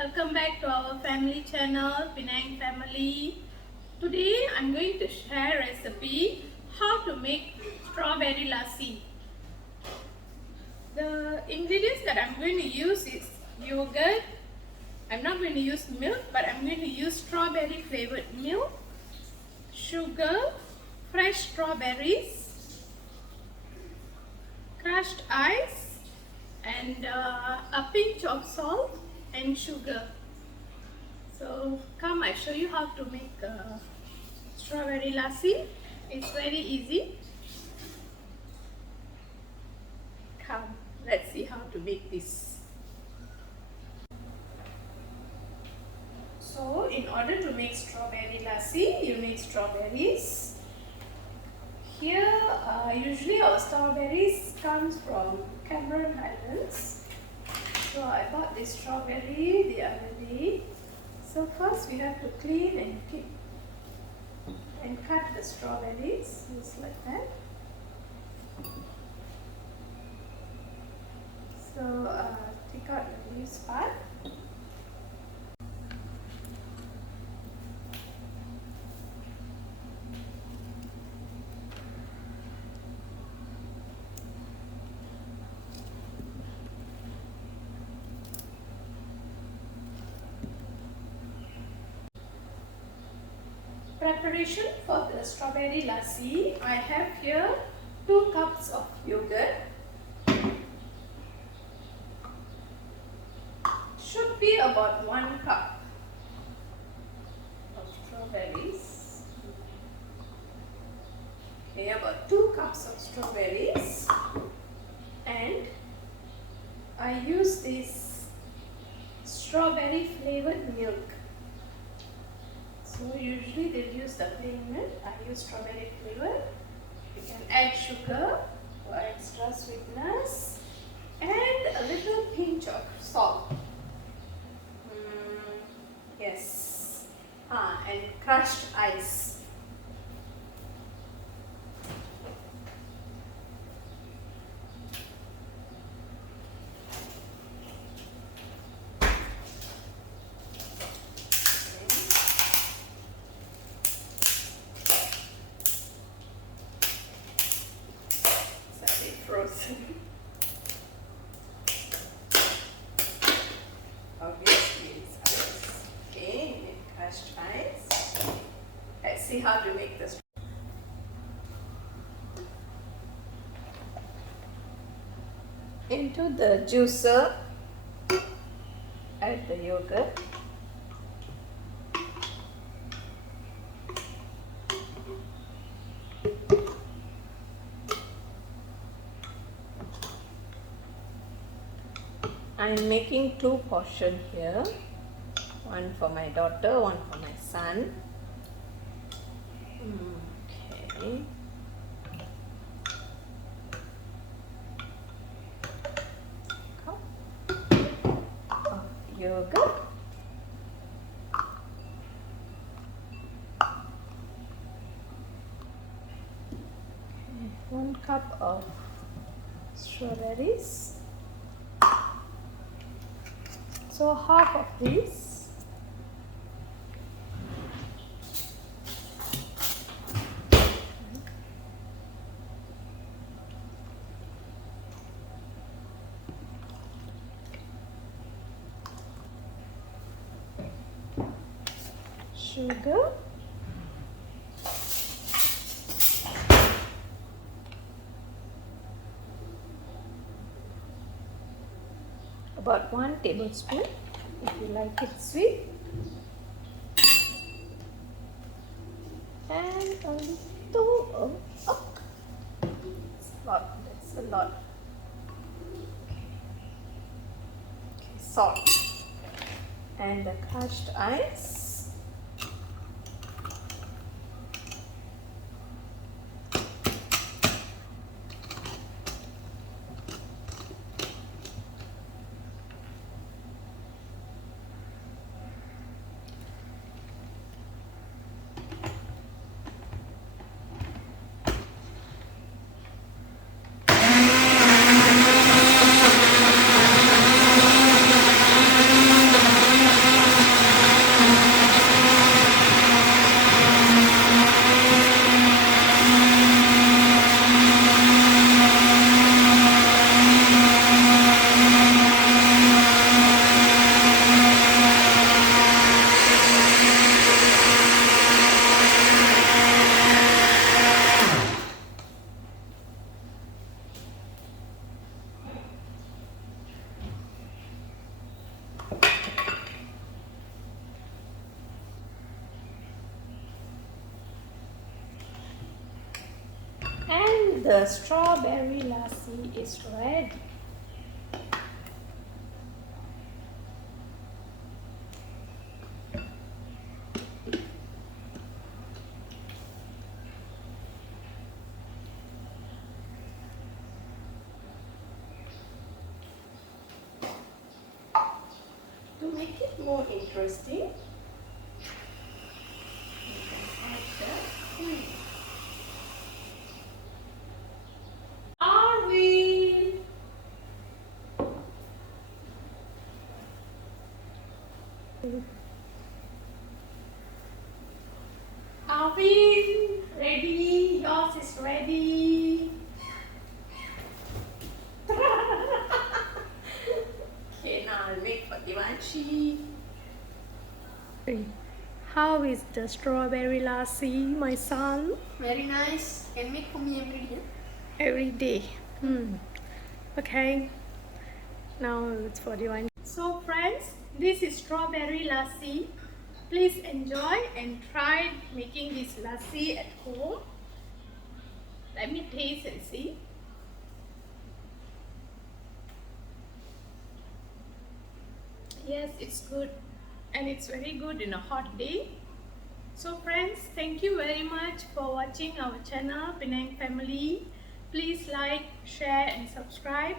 Welcome back to our family channel, Penang Family. Today I'm going to share a recipe how to make strawberry lassi. The ingredients that I'm going to use is yogurt. I'm not going to use milk, but I'm going to use strawberry flavored milk, sugar, fresh strawberries, crushed ice, and a pinch of salt and sugar. So come, I show you how to make strawberry lassi. It's very easy. Come, let's see how to make this. So in order to make strawberry lassi, you need strawberries. Here usually our strawberries comes from Cameron Highlands. So I bought this strawberry the other day. So first we have to clean and cut the strawberries just like that. So take out the leaves part. Preparation for the strawberry lassi. I have here 2 cups of yogurt. Should be about 1 cup of strawberries. Okay, about 2 cups of strawberries. And I use this strawberry flavored milk. So usually they use the plain milk. I use strawberry flavor. You can add sugar for extra sweetness and a little pinch of salt. Yes. And crushed ice. Frozen. Obviously it's ice. Okay, you need crushed ice. Let's see how to make this. Into the juicer, add the yogurt. I'm making 2 portions here, one for my daughter, one for my son. Okay. Cup of yogurt. Okay. 1 cup of strawberries. So half of this. Sugar. About 1 tablespoon if you like it sweet, and a little of that's a lot. Okay, salt and the crushed ice. the strawberry lassi is ready. To make it more interesting, you can add the cream. Arvin! Arvin, ready? Yours is ready. Okay, now I'll wait for Divanshi. How is the strawberry lassi, my son? Very nice. Can make for me every day. Every day. Okay. Now it's for Divanshi. So friends, this is strawberry lassi. Please enjoy and try making this lassi at home. Let me taste and see. Yes, it's good, and it's very good in a hot day. So friends, thank you very much for watching our channel Penang Family. Please like, share and subscribe.